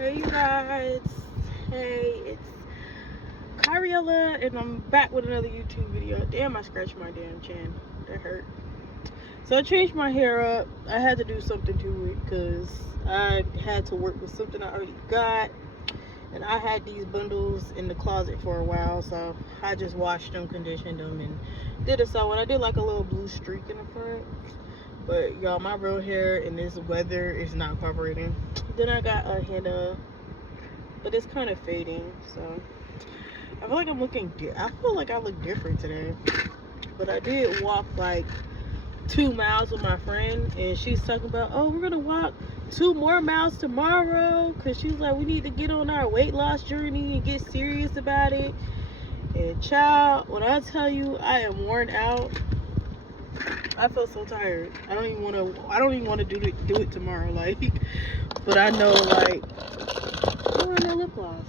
Hey you guys, hey, it's Cariella and I'm back with another YouTube video. Damn, I scratched my damn chin, that hurt. So I changed my hair up. I had to do something to it because I had to work with something I already got, and I had these bundles in the closet for a while, so I just washed them, conditioned them, and did a sew. And I did like a little blue streak in the front. But y'all, my real hair in this weather is not cooperating. Then I got a henna, but it's kind of fading, so I feel like I'm looking I feel like I look different today. But I did walk like 2 miles with my friend, and she's talking about, oh, we're gonna walk 2 more miles tomorrow, because she's like, we need to get on our weight loss journey and get serious about it. And child, when I tell you I am worn out, I feel so tired. I don't even want to do it tomorrow, like. But I know, like, I'm wearing that lip gloss.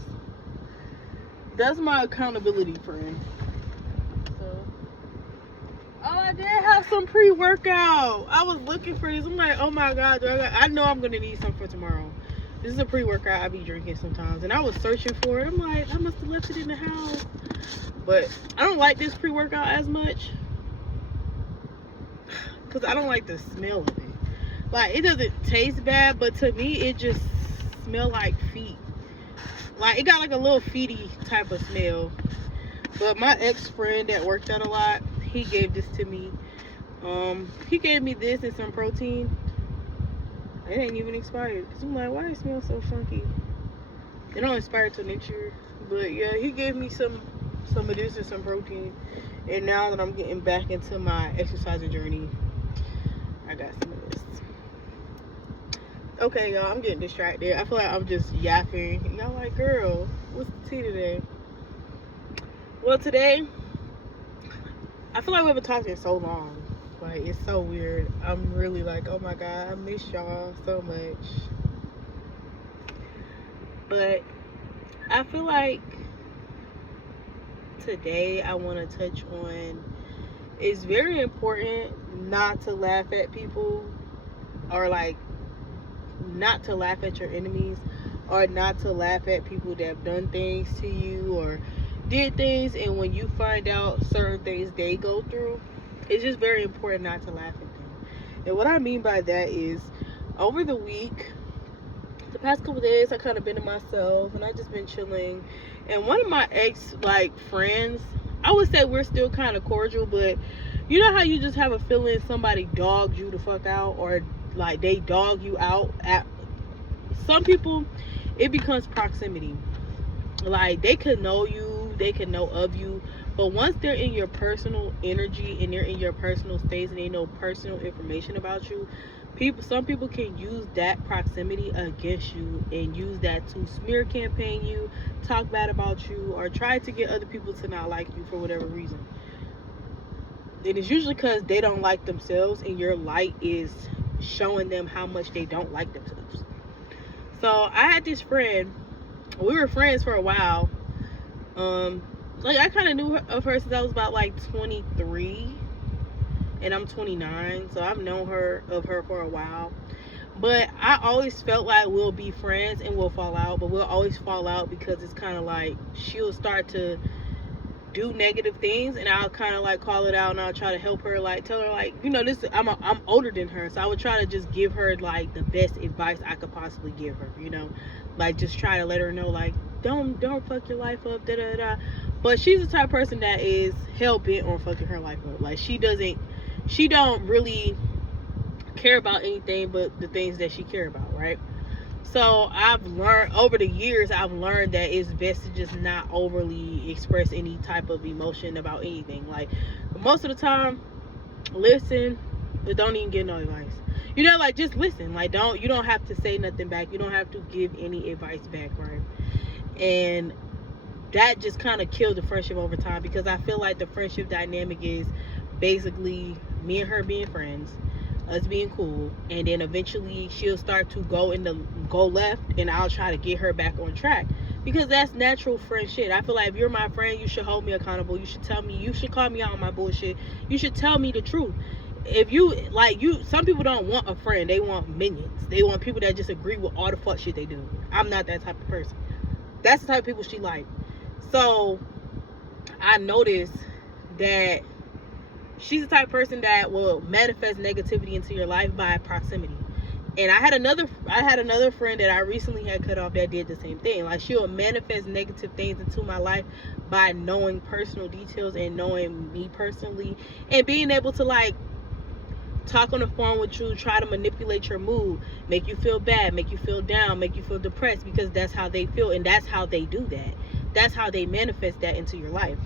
That's my accountability friend. So, oh, I did have some pre-workout. I was looking for this. I'm like, oh my god, I know I'm gonna need some for tomorrow. This is a pre-workout I be drinking sometimes, and I was searching for it. I'm like, I must have left it in the house. But I don't like this pre-workout as much, because I don't like the smell of it. Like, it doesn't taste bad, but to me, it just smells like feet. Like, it got like a little feety type of smell. But my ex-friend that worked out a lot, he gave this to me. He gave me this and some protein. It ain't even expired. Cause I'm like, why it smells so funky? It don't expire till next year. But yeah, he gave me some of this and some protein. And now that I'm getting back into my exercising journey, I got some of this. Okay, y'all, I'm getting distracted. I feel like I'm just yapping. Y'all like, girl, what's the tea today? Well, today, I feel like we haven't talked in so long. Like, it's so weird. I'm really like, oh my god, I miss y'all so much. But I feel like today I want to touch on, it's very important not to laugh at people, or like not to laugh at your enemies, or not to laugh at people that have done things to you or did things, and when you find out certain things they go through, it's just very important not to laugh at them. And what I mean by that is, over the week, the past couple days, I kind of been to myself, and I just been chilling. And one of my ex like friends, I would say we're still kind of cordial, but you know how you just have a feeling somebody dogged you the fuck out, or like they dog you out. At some people, it becomes proximity. Like, they could know you, they could know of you, but once they're in your personal energy and they're in your personal space and they know personal information about you, some people can use that proximity against you and use that to smear campaign you, talk bad about you, or try to get other people to not like you for whatever reason. And it's usually because they don't like themselves, and your light is showing them how much they don't like themselves. So I had this friend, we were friends for a while. Like, I kind of knew of her since I was about like 23, and I'm 29, so I've known of her for a while. But I always felt like we'll be friends and we'll fall out, but we'll always fall out because it's kind of like she'll start to do negative things, and I'll kind of like call it out, and I'll try to help her, like tell her, like, you know, this, I'm older than her, so I would try to just give her like the best advice I could possibly give her, you know, like just try to let her know, like, don't fuck your life up, da da da. But she's the type of person that is hell bent on fucking her life up. Like, she don't really care about anything but the things that she care about, right? So I've learned over the years, that it's best to just not overly express any type of emotion about anything. Like, most of the time, listen, but don't even get no advice. You know, like, just listen. Like, you don't have to say nothing back. You don't have to give any advice back, right? And that just kind of killed the friendship over time, because I feel like the friendship dynamic is basically me and her being friends, us being cool, and then eventually she'll start to go left, and I'll try to get her back on track, because that's natural friend shit. I feel like if you're my friend, you should hold me accountable. You should tell me, you should call me out on my bullshit. You should tell me the truth. if you like, some people don't want a friend, they want minions. They want people that just agree with all the fuck shit they do. I'm not that type of person. That's the type of people she like. So I noticed that she's the type of person that will manifest negativity into your life by proximity. And I had another friend that I recently had cut off that did the same thing. Like, she'll manifest negative things into my life by knowing personal details and knowing me personally, and being able to like talk on the phone with you, try to manipulate your mood, make you feel bad, make you feel down, make you feel depressed, because that's how they feel, and that's how they do that. That's how they manifest that into your life,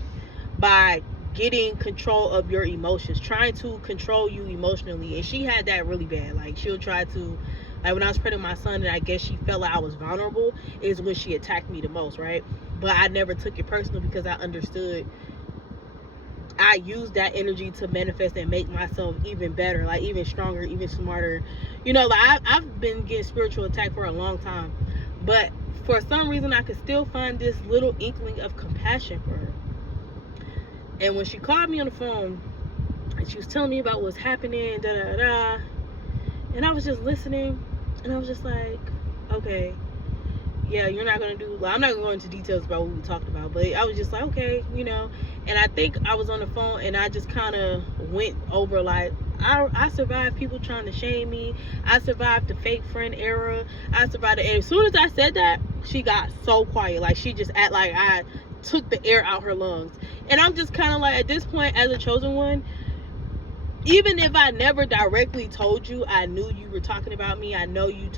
by getting control of your emotions, trying to control you emotionally. And she had that really bad. Like, she'll try to, like, when I was pregnant with my son, and I guess she felt like I was vulnerable, is when she attacked me the most, right? But I never took it personal, because I understood I used that energy to manifest and make myself even better, like even stronger, even smarter. You know, like I've been getting spiritual attack for a long time, but for some reason I could still find this little inkling of compassion for her. And when she called me on the phone and she was telling me about what's happening, and I was just listening, and I was just like, okay, yeah, you're not gonna do, I'm not gonna go into details about what we talked about, but I was just like, okay, you know. And I think I was on the phone and I just kind of went over, like, I survived people trying to shame me. I survived the fake friend era. I survived it. And as soon as I said that, she got so quiet. Like, she just act like I took the air out her lungs. And I'm just kind of like, at this point, as a chosen one, even if I never directly told you, I knew you were talking about me. I know you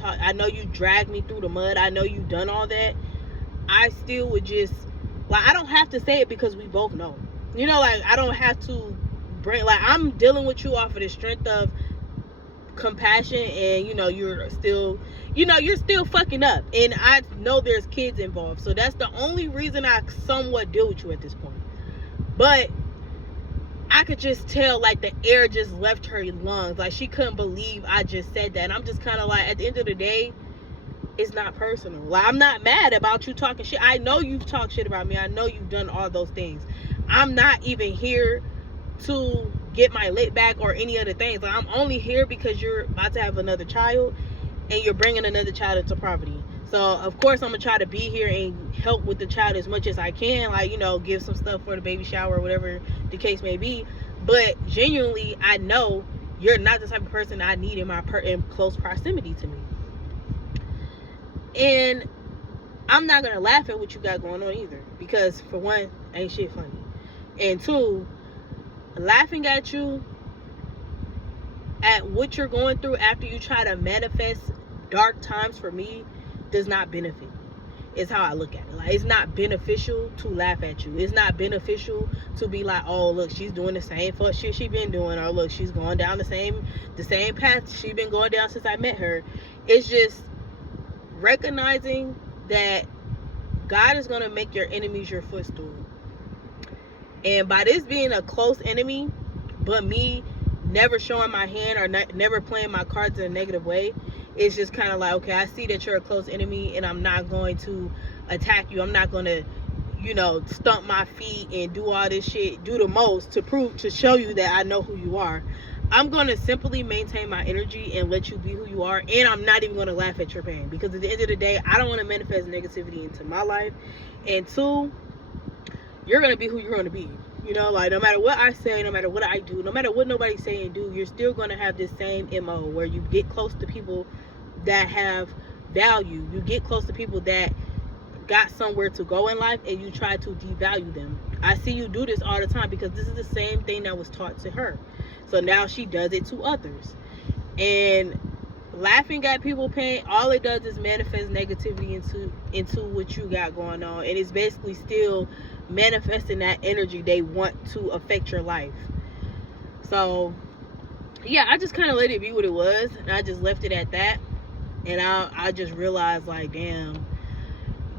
dragged me through the mud. I know you done all that. I still would just, like, I don't have to say it, because we both know. You know, like, I don't have to bring, like, I'm dealing with you off of the strength of compassion, and, you know, you're still fucking up. And I know there's kids involved. So that's the only reason I somewhat deal with you at this point. But I could just tell, like, the air just left her lungs. Like, she couldn't believe I just said that. And I'm just kind of like, at the end of the day, it's not personal. Like, I'm not mad about you talking shit. I know you've talked shit about me. I know you've done all those things. I'm not even here to get my lit back or any other things. Like, I'm only here because you're about to have another child, and you're bringing another child into poverty. So, of course, I'm going to try to be here and help with the child as much as I can. Like, you know, give some stuff for the baby shower or whatever the case may be. But genuinely, I know you're not the type of person I need in close proximity to me. And I'm not going to laugh at what you got going on either. Because, for one, ain't shit funny. And two, laughing at you at what you're going through after you try to manifest dark times for me does not benefit me. Is how I look at it. Like, it's not beneficial to laugh at you. It's not beneficial to be like, oh, look, she's doing the same fuck shit she been doing, or look, she's going down the same path she been going down since I met her. It's just recognizing that God is going to make your enemies your footstool. And by this being a close enemy, but me never showing my hand or never playing my cards in a negative way, it's just kind of like, okay, I see that you're a close enemy, and I'm not going to attack you. I'm not going to, you know, stump my feet and do all this shit, do the most to show you that I know who you are. I'm going to simply maintain my energy and let you be who you are. And I'm not even going to laugh at your pain, because at the end of the day, I don't want to manifest negativity into my life. And two, you're going to be who you're going to be. You know, like, no matter what I say, no matter what I do, no matter what nobody say and do, you're still going to have this same MO where you get close to people that have value. You get close to people that got somewhere to go in life, and you try to devalue them. I see you do this all the time, because this is the same thing that was taught to her. So now she does it to others. And laughing at people pain, all it does is manifest negativity into what you got going on. And it's basically still manifesting that energy they want to affect your life. So yeah, I just kind of let it be what it was, and I just left it at that. And I just realized, like, damn,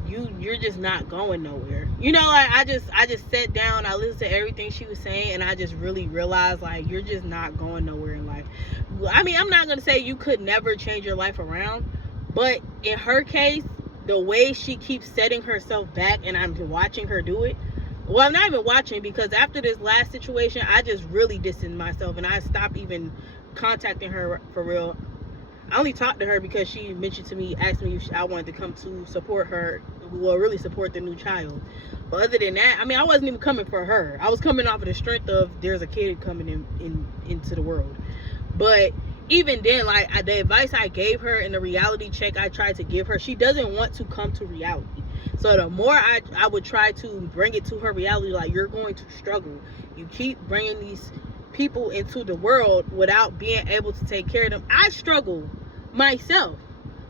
you're just not going nowhere. You know, like, I just sat down, I listened to everything she was saying, and I just really realized, like, you're just not going nowhere in life. I mean, I'm not going to say you could never change your life around, but in her case, the way she keeps setting herself back, and I'm watching her do it, Well, I'm not even watching, because after this last situation, I just really distanced myself and I stopped even contacting her for real. I only talked to her because she mentioned to me, asked me if I wanted to come to support her, well, really support the new child. But other than that, I mean, I wasn't even coming for her. I was coming off of the strength of there's a kid coming into the world. But even then, like, the advice I gave her and the reality check I tried to give her, she doesn't want to come to reality. So the more I would try to bring it to her reality, like, you're going to struggle. You keep bringing these people into the world without being able to take care of them. I struggle myself.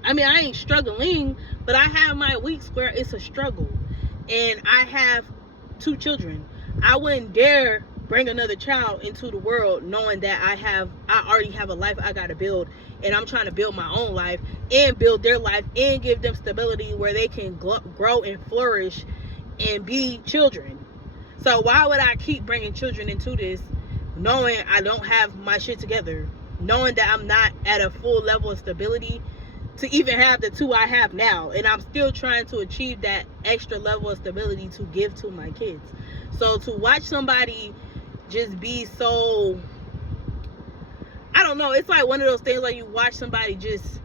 I mean, I ain't struggling, but I have my weeks where it's a struggle. And I have 2 children. I wouldn't dare bring another child into the world knowing that I already have a life I gotta build, and I'm trying to build my own life and build their life and give them stability where they can grow and flourish and be children. So why would I keep bringing children into this knowing I don't have my shit together, knowing that I'm not at a full level of stability to even have the 2 I have now, and I'm still trying to achieve that extra level of stability to give to my kids. So to watch somebody just be so, I don't know, it's like one of those things like you watch somebody just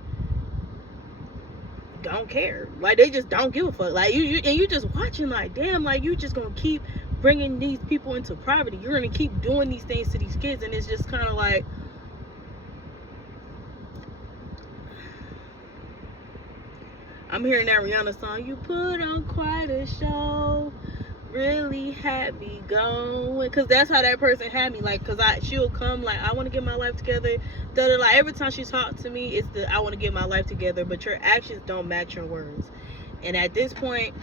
don't care, like they just don't give a fuck, like you just watching like, damn, like you just gonna keep bringing these people into poverty, you're gonna keep doing these things to these kids, and it's just kind of like, I'm hearing that Rihanna song, you put on quite a show, really had me going, because that's how that person had me, like, because she'll come like, I want to get my life together, like every time she talks to me, it's the I want to get my life together, but your actions don't match your words. And at this point,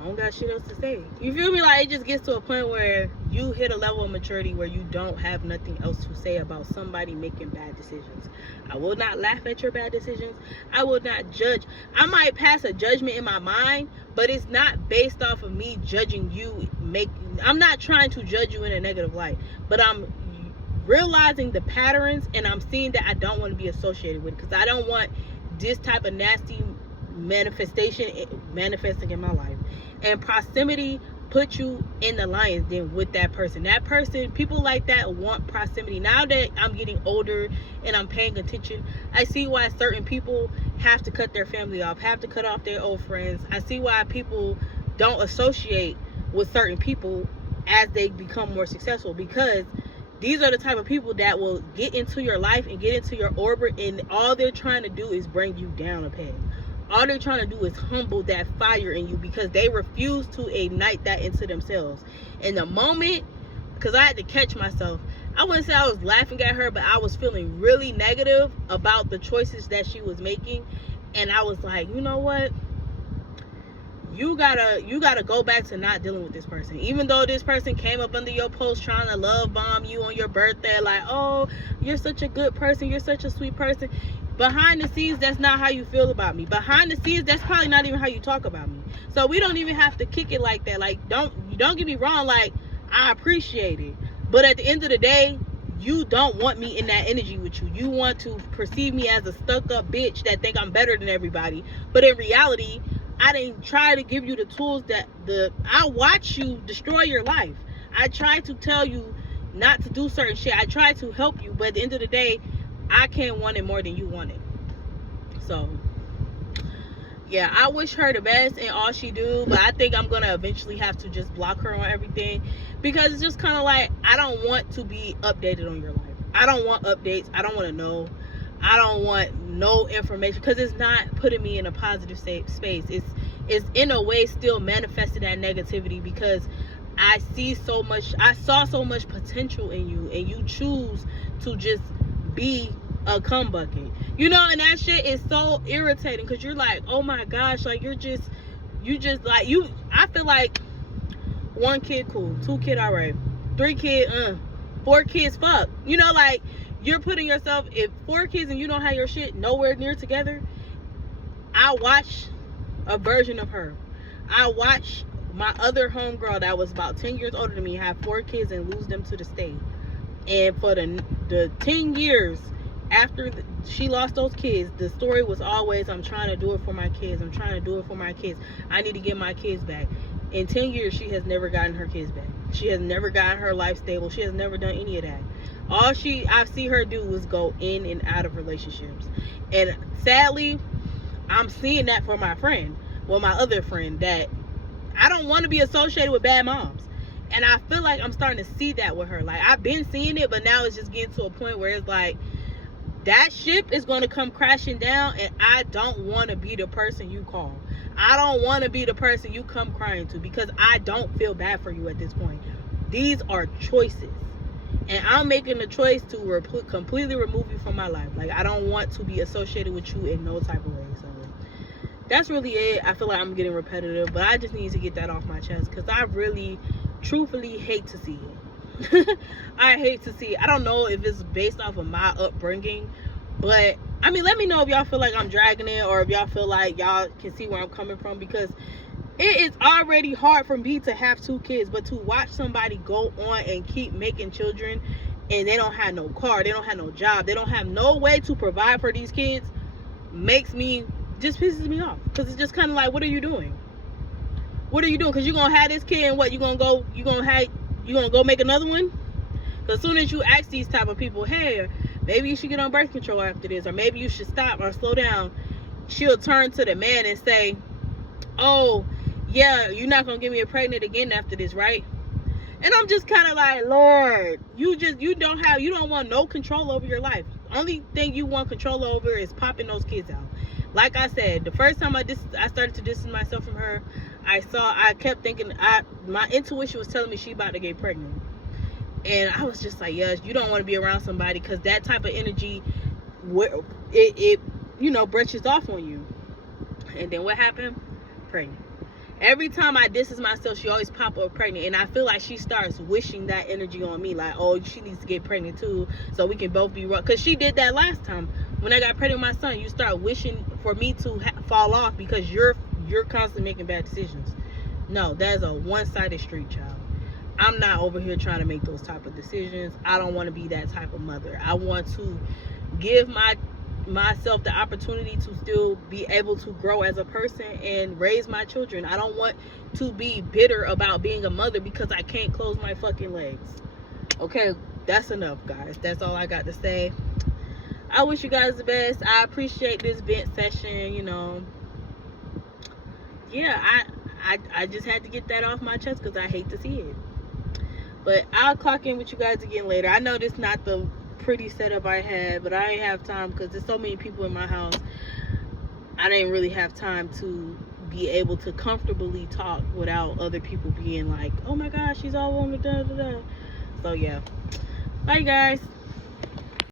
I don't got shit else to say. You feel me? Like, it just gets to a point where you hit a level of maturity where you don't have nothing else to say about somebody making bad decisions. I will not laugh at your bad decisions. I will not judge. I might pass a judgment in my mind, but it's not based off of me judging you. I'm not trying to judge you in a negative light, but I'm realizing the patterns, and I'm seeing that I don't want to be associated with it, because I don't want this type of nasty manifesting in my life. And proximity put you in the lion's den with that person. That person, people like that want proximity. Now that I'm getting older and I'm paying attention, I see why certain people have to cut their family off, have to cut off their old friends. I see why people don't associate with certain people as they become more successful, because these are the type of people that will get into your life and get into your orbit, and all they're trying to do is bring you down a peg. All they're trying to do is humble that fire in you, because they refuse to ignite that into themselves. In the moment, because I had to catch myself, I wouldn't say I was laughing at her, but I was feeling really negative about the choices that she was making. And I was like, you know what? You gotta go back to not dealing with this person. Even though this person came up under your post trying to love bomb you on your birthday, like, oh, you're such a good person, you're such a sweet person. Behind the scenes, that's not how you feel about me. Behind the scenes, that's probably not even how you talk about me. So we don't even have to kick it like that. Like, don't get me wrong, like, I appreciate it, but at the end of the day, you don't want me in that energy with you. You want to perceive me as a stuck-up bitch that think I'm better than everybody. But in reality, I didn't try to give you the tools that I watch you destroy your life. I try to tell you not to do certain shit. I try to help you, but at the end of the day, I can't want it more than you want it. So yeah, I wish her the best in all she do, but I think I'm gonna eventually have to just block her on everything, because it's just kind of like, I don't want to be updated on your life. I don't want updates. I don't want to know. I don't want no information, because it's not putting me in a positive space. It's in a way still manifesting that negativity, because I saw so much potential in you, and you choose to just be a cum bucket, you know. And that shit is so irritating, because you're like, oh my gosh, like you just like, I feel like 1 kid cool, 2 kid alright, 3 kid 4 kids fuck, you know, like, you're putting yourself, if 4 kids and you don't have your shit nowhere near together. I watch a version of her. I watch my other homegirl that was about 10 years older than me have 4 kids and lose them to the state. And for the 10 years after she lost those kids, the story was always, I'm trying to do it for my kids. I'm trying to do it for my kids. I need to get my kids back. In 10 years, she has never gotten her kids back. She has never gotten her life stable. She has never done any of that. All I've seen her do was go in and out of relationships. And sadly, I'm seeing that for my friend. Well, my other friend, that I don't want to be associated with bad moms. And I feel like I'm starting to see that with her. Like, I've been seeing it, but now it's just getting to a point where it's like, that ship is going to come crashing down, and I don't want to be the person you call. I don't want to be the person you come crying to, because I don't feel bad for you at this point. These are choices. And I'm making the choice to completely remove you from my life. Like, I don't want to be associated with you in no type of way. So that's really it. I feel like I'm getting repetitive, but I just need to get that off my chest, because I really, truthfully hate to see it. I hate to see it. I don't know if it's based off of my upbringing, but I mean, let me know if y'all feel like I'm dragging it, or if y'all feel like y'all can see where I'm coming from, because it is already hard for me to have 2 kids, but to watch somebody go on and keep making children, and they don't have no car, they don't have no job, they don't have no way to provide for these kids, just pisses me off. Because it's just kind of like, what are you doing? What are you doing? Because you're going to have this kid, and what, you're going to go make another one? Because as soon as you ask these type of people, hey, maybe you should get on birth control after this, or maybe you should stop or slow down, she'll turn to the man and say, oh, yeah, you're not going to get me pregnant again after this, right? And I'm just kind of like, Lord, you don't want no control over your life. Only thing you want control over is popping those kids out. Like I said, the first time I started to distance myself from her, I kept thinking, my intuition was telling me she about to get pregnant. And I was just like, yes, you don't want to be around somebody, because that type of energy, it branches off on you. And then what happened? Pregnant. Every time I distance myself, she always pop up pregnant. And I feel like she starts wishing that energy on me. Like, oh, she needs to get pregnant too, so we can both be wrong. Because she did that last time. When I got pregnant with my son, you start wishing for me to fall off because you're constantly making bad decisions. No, that's a one-sided street, child. I'm not over here trying to make those type of decisions. I don't want to be that type of mother. I want to give myself the opportunity to still be able to grow as a person and raise my children. I don't want to be bitter about being a mother because I can't close my fucking legs. Okay, that's enough, guys. That's all I got to say. I wish you guys the best. I appreciate this vent session, Yeah, I just had to get that off my chest because I hate to see it. But I'll clock in with you guys again later. I know this is not the pretty setup I had, but I ain't have time because there's so many people in my house. I didn't really have time to be able to comfortably talk without other people being like, oh my gosh, she's all on the da da da. So yeah, bye guys.